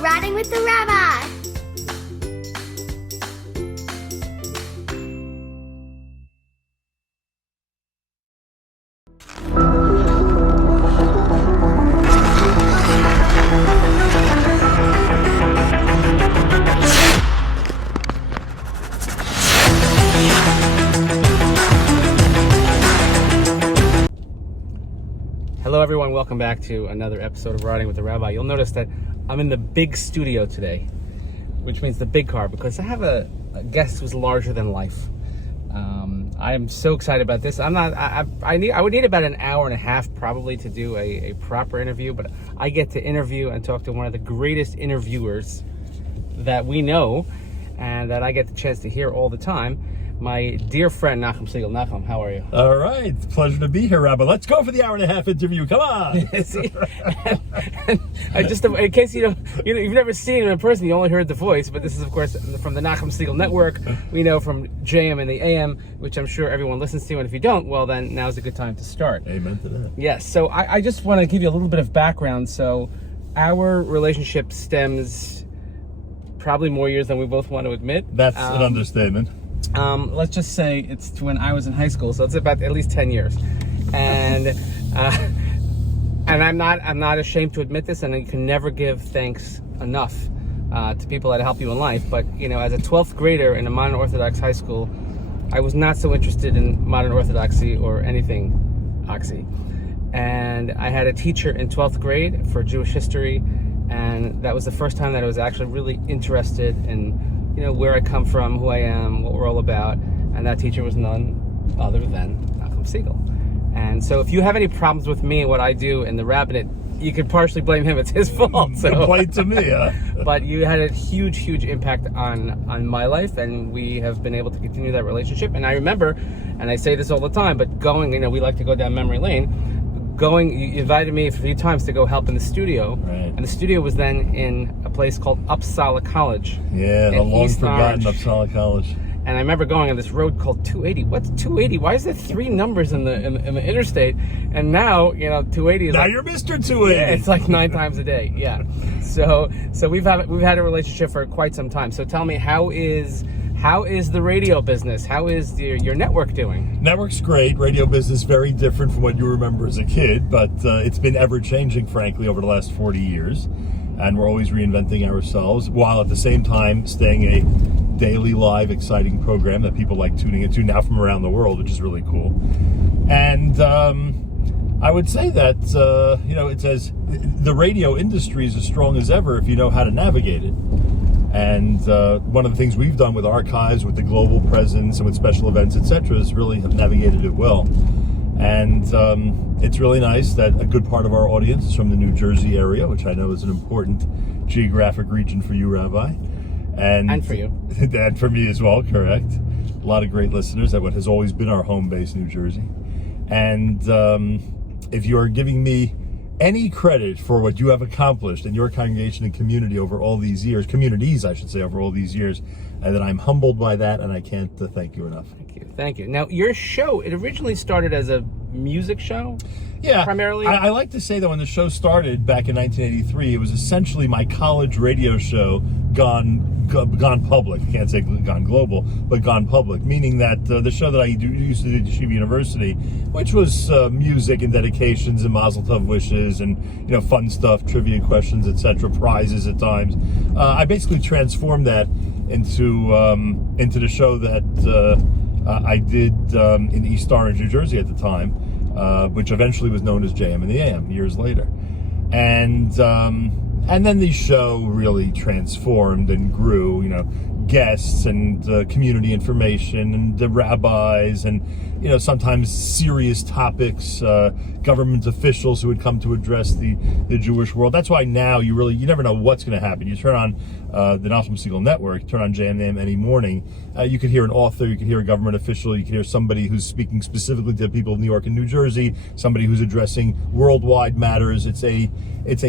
Riding with the Rabbi. Hello everyone, welcome back to another episode of Riding with the Rabbi. You'll notice that I'm in the big studio today, which means the big car, because I have a guest who's larger than life. I am so excited about this. I would need about an hour and a half probably to do a proper interview, but I get to interview and talk to one of the greatest interviewers that we know and that I get the chance to hear all the time. My dear friend, Nachum Segal. Nachum, how are you? All right. Pleasure to be here, Rabbi. Let's go for the hour and a half interview. Come on. See, and just in case you've never seen him in person, you only heard the voice, but this is, of course, from the Nachum Segal Network. We know from JM and the AM, which I'm sure everyone listens to, and if you don't, well, then now's a good time to start. Amen to that. Yes, so I just want to give you a little bit of background. So our relationship stems probably more years than we both want to admit. That's an understatement. Let's just say it's to when I was in high school, so it's about at least 10 years. And I'm not ashamed to admit this, and you can never give thanks enough to people that help you in life. But as a 12th grader in a modern Orthodox high school, I was not so interested in modern Orthodoxy or anything oxy. And I had a teacher in 12th grade for Jewish history, and that was the first time that I was actually really interested in where I come from, who I am, what we're all about. And that teacher was none other than Nachum Segal. And so if you have any problems with me and what I do in the rabbinate, you can partially blame him. It's his fault. So Complain to me, huh? But you had a huge impact on my life, and we have been able to continue that relationship. And I remember, and I say this all the time, but going, we like to go down memory lane. You invited me a few times to go help in the studio, right. And the studio was then in a place called Uppsala College. Yeah, the long forgotten Uppsala College. And I remember going on this road called 280. What's 280? Why is there 3 numbers in the interstate? And now 280 is now like, you're Mr. 280. Yeah, it's like 9 times a day. Yeah. So we've had a relationship for quite some time. So tell me, how is the radio business? How is your network doing? Network's great. Radio business very different from what you remember as a kid, but it's been ever-changing, frankly, over the last 40 years. And we're always reinventing ourselves, while at the same time staying a daily live, exciting program that people like tuning into now from around the world, which is really cool. And I would say that, it says the radio industry is as strong as ever if you know how to navigate it. And one of the things we've done with archives, with the global presence, and with special events, etc., is really have navigated it well. And it's really nice that a good part of our audience is from the New Jersey area, which I know is an important geographic region for you, Rabbi. And for you. And for me as well, correct. A lot of great listeners at what has always been our home base, New Jersey. And if you're giving me any credit for what you have accomplished in your congregation and community over all these years, communities, I should say, over all these years, and that I'm humbled by that, and I can't thank you enough. Thank you. Now, your show, it originally started as a music show? Yeah. Primarily? I like to say that when the show started back in 1983, it was essentially my college radio show gone public. I can't say gone global, but gone public, meaning that the show that I used to do at Yeshiva University, which was music and dedications and Mazel Tov wishes and fun stuff, trivia questions, etc., prizes at times. I basically transformed that into the show that I did in East Orange, New Jersey at the time, which eventually was known as JM and the AM years later. And then the show really transformed and grew, guests and community information and the rabbis and, sometimes serious topics, government officials who would come to address the Jewish world. That's why now you never know what's going to happen. You turn on the Nachum Segal Network, turn on JM any morning, you could hear an author, you could hear a government official, you could hear somebody who's speaking specifically to people of New York and New Jersey, somebody who's addressing worldwide matters. It's a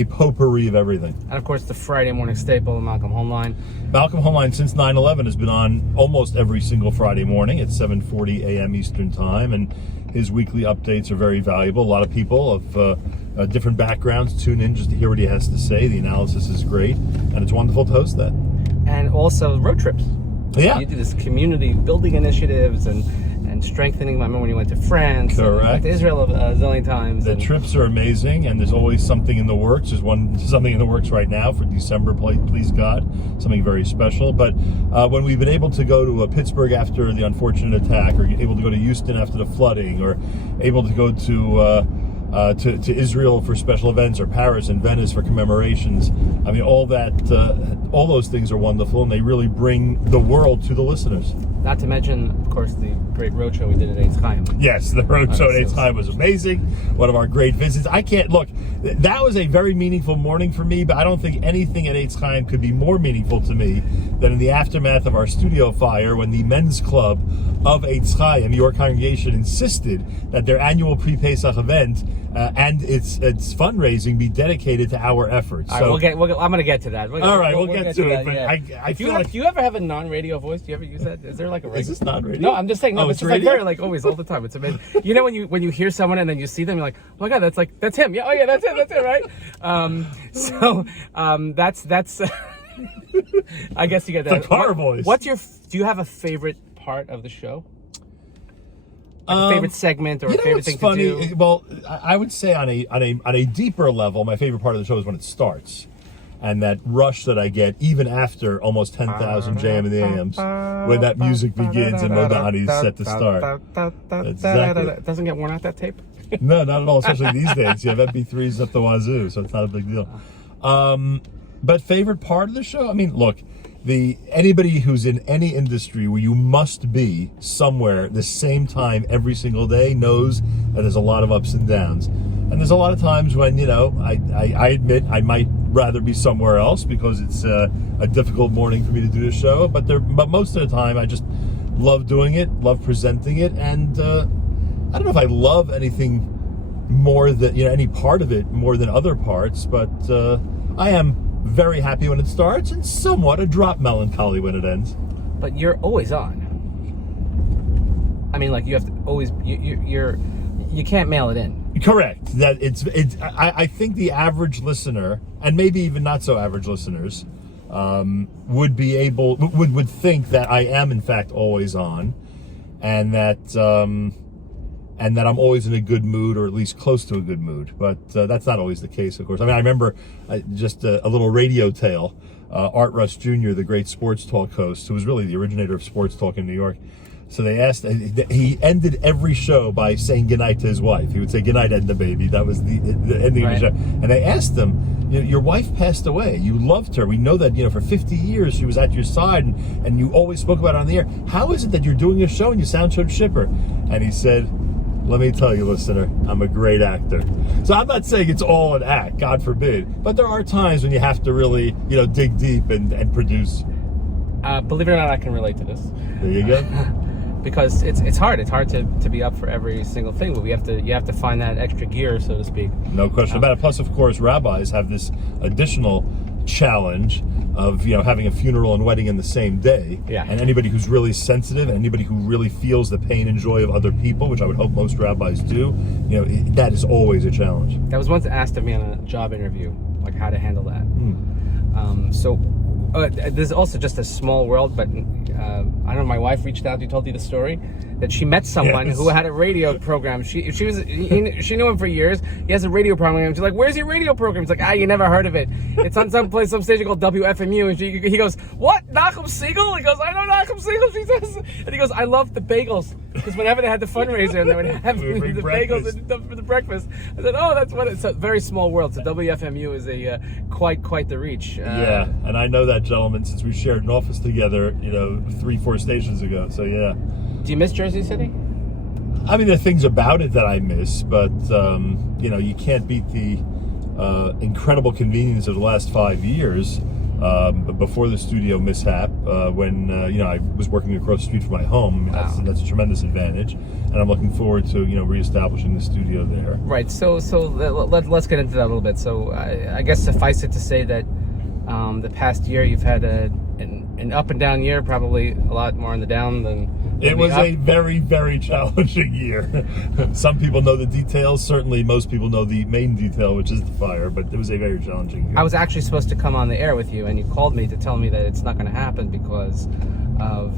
potpourri of everything. And of course, the Friday morning staple, the Malcolm Homeline. Malcolm Homeline since 9/11 has been on almost every single Friday morning at 7:40 a.m. Eastern Time, and his weekly updates are very valuable. A lot of people different backgrounds tune in just to hear what he has to say. The analysis is great, and it's wonderful to host that. And also road trips. Yeah. You do this community building initiatives and strengthening. I remember when you went to France. Correct. And went to Israel a zillion times. The trips are amazing, and there's always something in the works. There's something in the works right now for December, please God, something very special. But when we've been able to go to Pittsburgh after the unfortunate attack, or able to go to Houston after the flooding, or able to go to Israel for special events, or Paris and Venice for commemorations. I mean, all those things are wonderful, and they really bring the world to the listeners. Not to mention, of course, the great roadshow we did at Eitz Chaim. Yes, the roadshow at Eitz Chaim was amazing. One of our great visits. That was a very meaningful morning for me, but I don't think anything at Eitz Chaim could be more meaningful to me than in the aftermath of our studio fire, when the men's club of Eitz Chaim, your congregation, insisted that their annual pre-Pesach event and its fundraising be dedicated to our efforts. All right, I'm going to get to that. We'll get to it. But yeah. Do you ever have a non-radio voice? Do you ever use that? Is there like a radio? Is this non-radio? No, I'm just saying. No, it's just radio? like very, like always, all the time. It's amazing. You know when you hear someone and then you see them, you're like, oh my God, that's him. Yeah, oh yeah, that's it, right? That's. I guess you get that. The car voice. Do you have a favorite part of the show? Like a favorite segment or a favorite thing funny? to do? Well, I would say on a deeper level, my favorite part of the show is when it starts, and that rush that I get even after almost 10,000 JM in the AMs, when that music begins and Modani's set to start. Exactly. It doesn't get worn out, that tape? No, not at all. Especially these days, you have MP3s up the wazoo, so it's not a big deal. But favorite part of the show? I mean, look. Anybody who's in any industry where you must be somewhere the same time every single day knows that there's a lot of ups and downs. And there's a lot of times when, I admit I might rather be somewhere else because it's a difficult morning for me to do the show. But most of the time I just love doing it, love presenting it. And I don't know if I love anything more than, any part of it more than other parts. But I am very happy when it starts, and somewhat a drop melancholy when it ends. But you're always on. I mean, like, you have to always you can't mail it in. Correct. That I think the average listener, and maybe even not so average listeners, would think that I am in fact always on, and that I'm always in a good mood, or at least close to a good mood. But that's not always the case, of course. I mean, I remember just a little radio tale. Art Russ Jr., the great sports talk host, who was really the originator of sports talk in New York. So they asked, he ended every show by saying goodnight to his wife. He would say, "Goodnight, Edna, baby." That was the ending of the show. And they asked him, your wife passed away. You loved her. We know that, for 50 years she was at your side, and you always spoke about it on the air. How is it that you're doing a show and you sound so chipper? And he said, "Let me tell you, listener, I'm a great actor." So I'm not saying it's all an act, God forbid, but there are times when you have to really, dig deep and produce. Believe it or not, I can relate to this. There you go. Because it's hard. It's hard to be up for every single thing, but you have to find that extra gear, so to speak. No question about it. Plus, of course, rabbis have this additional challenge of having a funeral and wedding in the same day. Yeah. And anybody who's really sensitive, and anybody who really feels the pain and joy of other people, which I would hope most rabbis do, that is always a challenge. That was once asked of me on a job interview, like how to handle that. There's also just a small world, but I don't know. My wife reached out. Told you the story that she met someone who had a radio program. She knew him for years. He has a radio program. She's like, "Where's your radio program?" He's like, "You never heard of it. It's on some station called WFMU." And he goes, "What? Nachum Segal?" He goes, "I know Nachum Segal." She says, and he goes, "I love the bagels because whenever they had the fundraiser and they would have the bagels for the breakfast." I said, "Oh, that's what it's a very small world." So WFMU is a quite the reach. Yeah, and I know that gentleman since we shared an office together, 3-4 stations ago. So yeah. Do you miss Jersey City? I mean, there are things about it that I miss, but you can't beat the incredible convenience of the last 5 years. Before the studio mishap, when I was working across the street from my home, that's a tremendous advantage, and I'm looking forward to reestablishing the studio there. Right. So let's get into that a little bit. So I guess suffice it to say that the past year you've had an up and down year, probably a lot more on the down than It was a very, very challenging year. Some people know the details. Certainly, most people know the main detail, which is the fire. But it was a very challenging year. I was actually supposed to come on the air with you, and you called me to tell me that it's not going to happen because of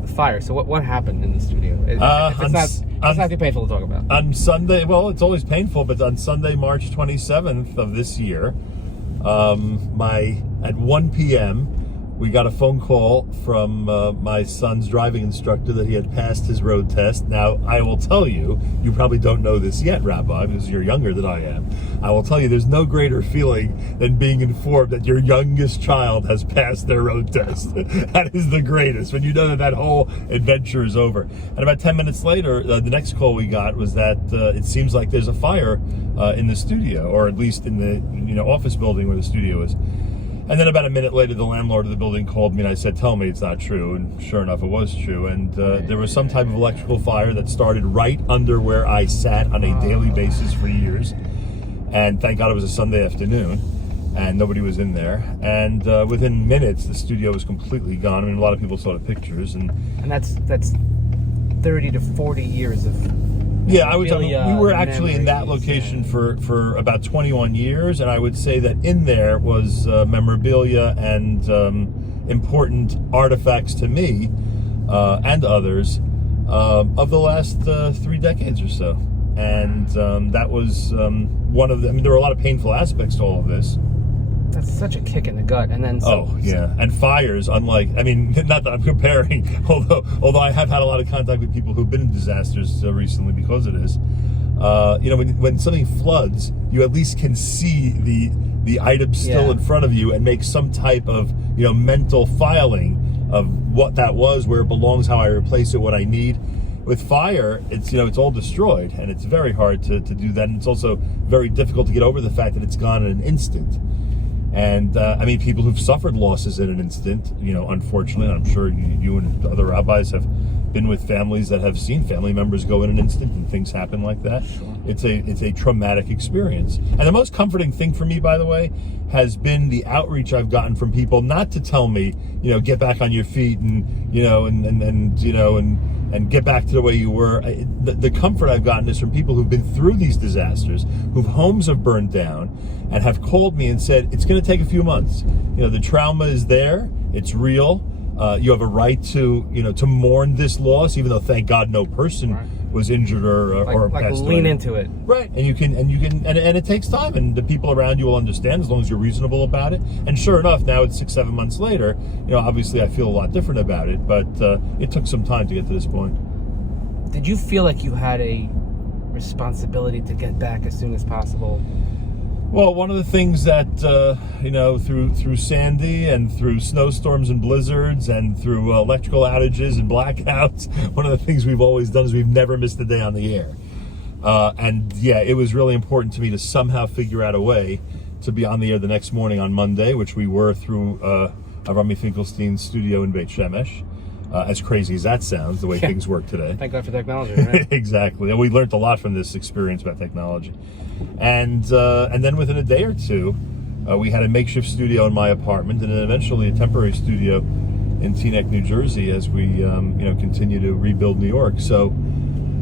the fire. So what happened in the studio? It's not too painful to talk about. On Sunday, well, it's always painful, but on Sunday, March 27th of this year, at 1 p.m., we got a phone call from my son's driving instructor that he had passed his road test. Now, I will tell you, you probably don't know this yet, Rabbi, because you're younger than I am. I will tell you, there's no greater feeling than being informed that your youngest child has passed their road test. That is the greatest, when you know that whole adventure is over. And about 10 minutes later, the next call we got was that it seems like there's a fire in the studio, or at least in the office building where the studio is. And then about a minute later, the landlord of the building called me, and I said, tell me it's not true. And sure enough, it was true. And there was some type of electrical fire that started right under where I sat on a daily basis for years. And thank God it was a Sunday afternoon, and nobody was in there. And within minutes, the studio was completely gone. I mean, a lot of people saw the pictures. And that's 30 to 40 years of... Yeah, we were actually in that location for about 21 years, and I would say that in there was memorabilia and important artifacts to me and others of the last 3 decades or so. And that was one of them. I mean, there were a lot of painful aspects to all of this. That's such a kick in the gut. And then and fires, unlike, I mean, not that I'm comparing, although I have had a lot of contact with people who've been in disasters recently because of this. When something floods, you at least can see the item still in front of you and make some type of mental filing of what that was, where it belongs, how I replace it, what I need. With fire, it's all destroyed, and it's very hard to do that, and it's also very difficult to get over the fact that it's gone in an instant. And I mean, people who've suffered losses in an instant, unfortunately, I'm sure you and other rabbis have been with families that have seen family members go in an instant and things happen like that. Sure. It's a traumatic experience. And the most comforting thing for me, by the way, has been the outreach I've gotten from people, not to tell me, get back on your feet and get back to the way you were. The comfort I've gotten is from people who've been through these disasters, whose homes have burned down, and have called me and said, it's going to take a few months. The trauma is there. It's real. You have a right to mourn this loss, even though, thank God, no person was injured or passed away. Lean into it. Right. And it takes time, and the people around you will understand as long as you're reasonable about it. And sure enough, now it's 6-7 months later, obviously I feel a lot different about it, but it took some time to get to this point. Did you feel like you had a responsibility to get back as soon as possible? Well, one of the things that, through Sandy and through snowstorms and blizzards and through electrical outages and blackouts, one of the things we've always done is we've never missed a day on the air. It was really important to me to somehow figure out a way to be on the air the next morning on Monday, which we were through Rabbi Finkelstein's studio in Beit Shemesh. As crazy as that sounds, the way things work today. Thank God for technology, right? Exactly. And we learned a lot from this experience about technology. And then within a day or two, we had a makeshift studio in my apartment, and then eventually a temporary studio in Teaneck, New Jersey, as we continue to rebuild New York. So,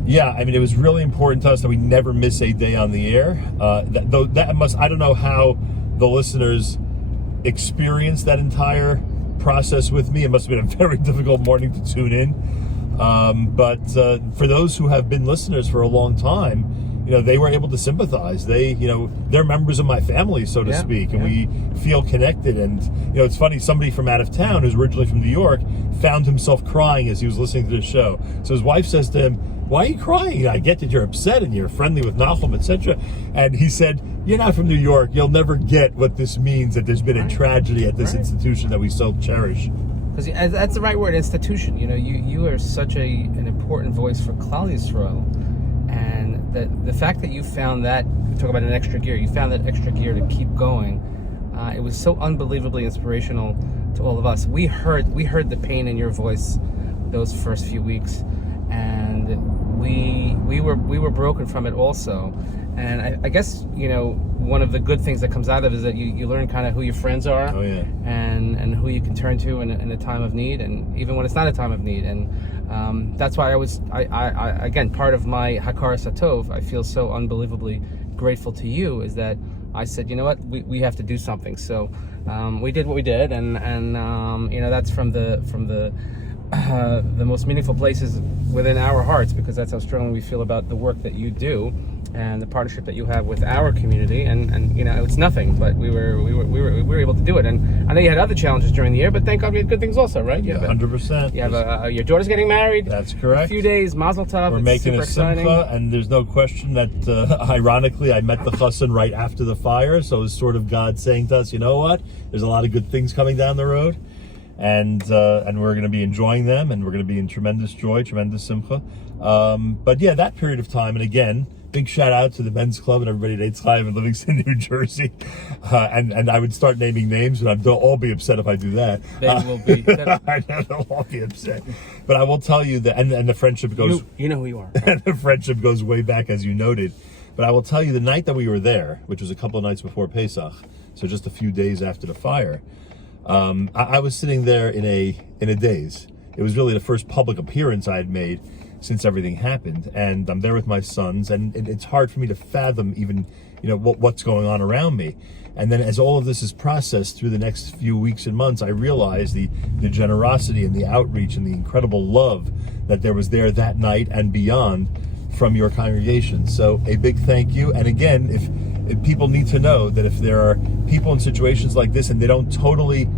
it was really important to us that we never miss a day on the air. I don't know how the listeners experienced that entire process with me. It must have been a very difficult morning to tune in. But for those who have been listeners for a long time, they were able to sympathize. They're members of my family, so to speak, and we feel connected. And, it's funny, somebody from out of town who's originally from New York found himself crying as he was listening to the show. So his wife says to him, why are you crying? I get that you're upset and you're friendly with Nachum, etc. And he said, you're not from New York. You'll never get what this means, that there's been a tragedy at this institution that we so cherish. Because that's the right word, institution. You are such an important voice for Klal Yisrael. And the fact that you found that, we talk about an extra gear, you found that extra gear to keep going, it was so unbelievably inspirational to all of us. We heard the pain in your voice those first few weeks, and and we were broken from it also. And I guess, one of the good things that comes out of it is that you learn kind of who your friends are. Oh, yeah. And who you can turn to in a time of need, and even when it's not a time of need. And that's why I again, part of my Hakar Satov, I feel so unbelievably grateful to you, is that I said, you know what, we have to do something. So we did what we did, and that's from the most meaningful places within our hearts, because that's how strongly we feel about the work that you do and the partnership that you have with our community. And it's nothing, but we were able to do it. And I know you had other challenges during the year, but thank God we had good things also, right? Yeah, 100%. You have your daughter's getting married. That's correct. A few days, Mazel Tov. We're making a simcha, and there's no question that, ironically, I met the chassan right after the fire, so it was sort of God saying to us, you know what? There's a lot of good things coming down the road, and we're going to be enjoying them, and we're going to be in tremendous joy, tremendous simcha. But yeah, that period of time, and again, big shout out to the men's club and everybody at Eitz Chaim in Livingston, New Jersey. And I would start naming names, and they'll all be upset if I do that. They will be. I know they'll all be upset. But I will tell you that, and the friendship goes. You know who you are. And the friendship goes way back, as you noted. But I will tell you, the night that we were there, which was a couple of nights before Pesach, so just a few days after the fire, I was sitting there in a daze. It was really the first public appearance I had made since everything happened, and I'm there with my sons, and it's hard for me to fathom even, what's going on around me. And then as all of this is processed through the next few weeks and months, I realize the generosity and the outreach and the incredible love that there was there that night and beyond from your congregation. So a big thank you. And again, if people need to know that if there are people in situations like this and they don't totally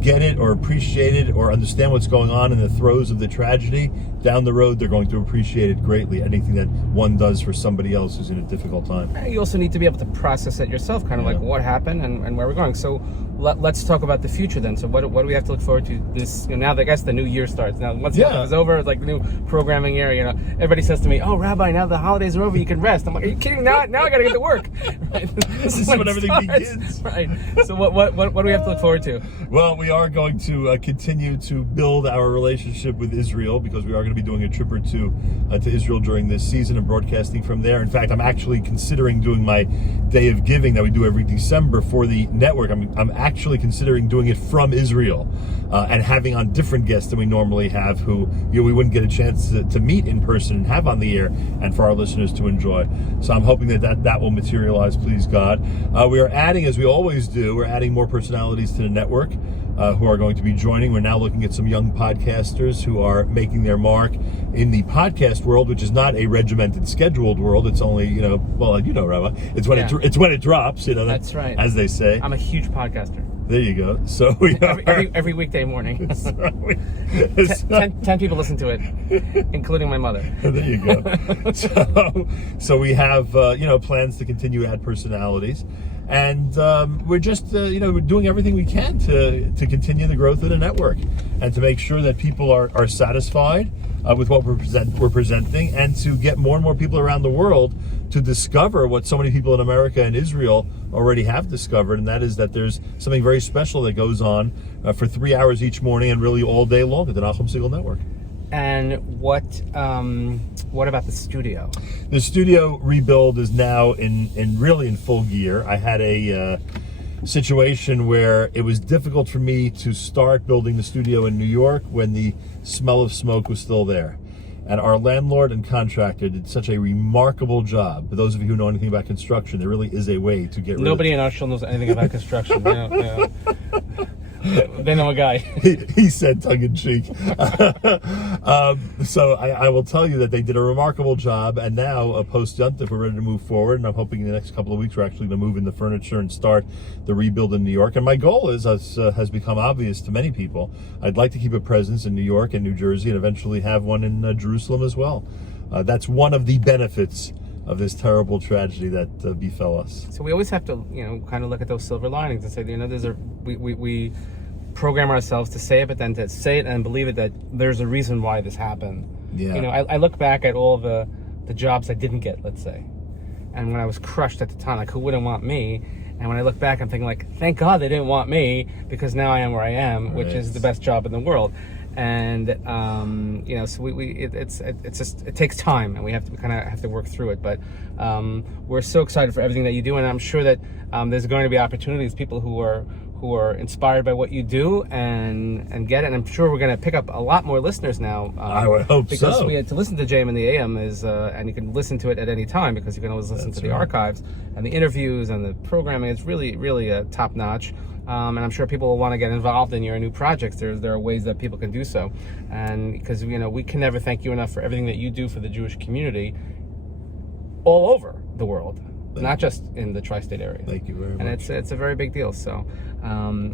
get it or appreciate it or understand what's going on in the throes of the tragedy, down the road they're going to appreciate it greatly, anything that one does for somebody else who's in a difficult time. You also need to be able to process it yourself, kind of like what happened and where we're going. So let's talk about the future then. So what do we have to look forward to this, now that I guess the new year starts. Now once the holidays is over, it's like the new programming year. Everybody says to me, oh Rabbi, now the holidays are over, you can rest. I'm like, are you kidding? Now I gotta get to work. Right? This is when everything begins. Right. So what do we have to look forward to? Well, we are going to continue to build our relationship with Israel, because we are going to be doing a trip or two to Israel during this season and broadcasting from there. In fact, I'm actually considering doing my Day of Giving that we do every December for the network. I'm actually considering doing it from Israel and having on different guests than we normally have, who we wouldn't get a chance to meet in person and have on the air, and for our listeners to enjoy. So I'm hoping that will materialize, please God. We are adding, as we always do, we're adding more personalities to the network who are going to be joining. We're now looking at some young podcasters who are making their mark in the podcast world, which is not a regimented, scheduled world. It's only, Rabbi, it's when it drops, That's right, as they say. I'm a huge podcaster. There you go. So we every weekday morning. 10 people listen to it, including my mother. There you go. So we have plans to continue to add personalities, and we're just we're doing everything we can to continue the growth of the network and to make sure that people are satisfied with what we're presenting, and to get more and more people around the world to discover what so many people in America and Israel already have discovered, and that is that there's something very special that goes on for 3 hours each morning and really all day long at the Nachum Segal Network. And what about the studio? The studio rebuild is now in full gear. I had a situation where it was difficult for me to start building the studio in New York when the smell of smoke was still there. And our landlord and contractor did such a remarkable job. For those of you who know anything about construction, there really is a way to get rid Nobody in our show knows anything about construction. They know a guy. He said tongue-in-cheek. So I will tell you that they did a remarkable job, and now, post-Yontif, we're ready to move forward, and I'm hoping in the next couple of weeks we're actually going to move in the furniture and start the rebuild in New York. And my goal is, as has become obvious to many people, I'd like to keep a presence in New York and New Jersey, and eventually have one in Jerusalem as well. That's one of the benefits of this terrible tragedy that befell us. So we always have to, kind of look at those silver linings and say, we program ourselves to say it, but then to say it and believe it, that there's a reason why this happened. Yeah. I look back at all the jobs I didn't get, let's say, and when I was crushed at the time, like, who wouldn't want me? And when I look back, I'm thinking, like, thank God they didn't want me, because now I am where I am, which is the best job in the world. and so it takes time, and we kind of have to work through it. But we're so excited for everything that you do, and I'm sure that there's going to be opportunities, people who are inspired by what you do and get it. And I'm sure we're going to pick up a lot more listeners now. I would hope because so. we had to listen to JM in the AM and you can listen to it at any time, because you can always listen to the archives and the interviews and the programming. It's really, really top notch. And I'm sure people will want to get involved in your new projects. There are ways that people can do so, and because we can never thank you enough for everything that you do for the Jewish community all over the world. Not just in the tri-state area. Thank you very much. And it's a very big deal. So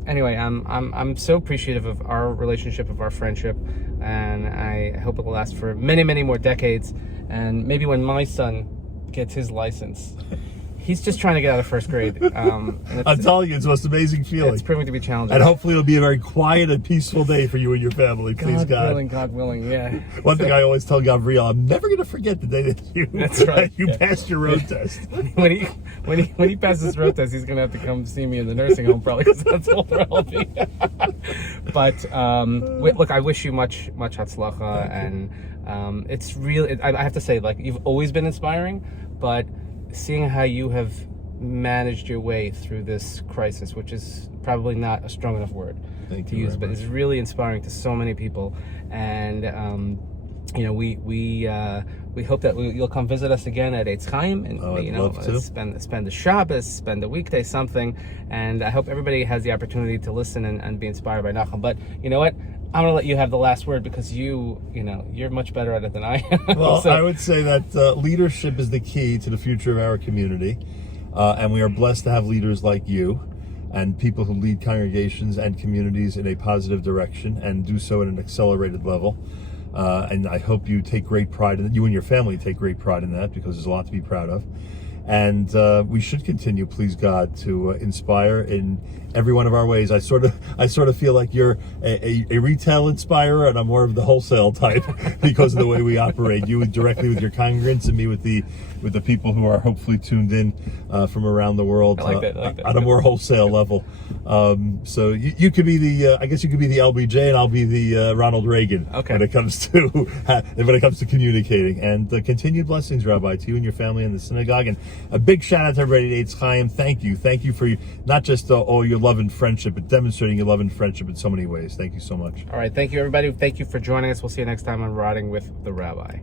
anyway, I'm so appreciative of our relationship, of our friendship, and I hope it will last for many, many more decades. And maybe when my son gets his license, he's just trying to get out of first grade. I'm telling you, it's the most amazing feeling. It's proving to be challenging. And hopefully it'll be a very quiet and peaceful day for you and your family. Please, God. God willing, yeah. One thing I always tell Gabriel, I'm never going to forget the day that you passed your road test. When he passes his road test, he's going to have to come see me in the nursing home, probably, because that's all where I'll be. But look, I wish you much hatzlacha, and it's really, I have to say, like, you've always been inspiring, but seeing how you have managed your way through this crisis, which is probably not a strong enough word to use, but it's really inspiring to so many people. And we hope that you'll come visit us again at Eitz Chaim, and spend the Shabbos, spend the weekday, something. And I hope everybody has the opportunity to listen and be inspired by Nachum. But you know what? I'm going to let you have the last word, because you're much better at it than I am. Well, I would say that leadership is the key to the future of our community. And we are blessed to have leaders like you and people who lead congregations and communities in a positive direction and do so at an accelerated level. And I hope you take great pride in that. You and your family take great pride in that, because there's a lot to be proud of. And we should continue, please God, to inspire in every one of our ways. I sort of feel like you're a retail inspirer, and I'm more of the wholesale type because of the way we operate. You directly with your congregants, and me with the people who are hopefully tuned in from around the world. I like that. On a more wholesale level. So you could be the I guess you could be the LBJ, and I'll be the Ronald Reagan when it comes to communicating. And continued blessings, Rabbi, to you and your family and the synagogue. And a big shout out to everybody at Eitz Chaim. Thank you for not just all your love and friendship, but demonstrating your love and friendship in so many ways. Thank you so much. All right, thank you, everybody. Thank you for joining us. We'll see you next time on Rotting with the Rabbi.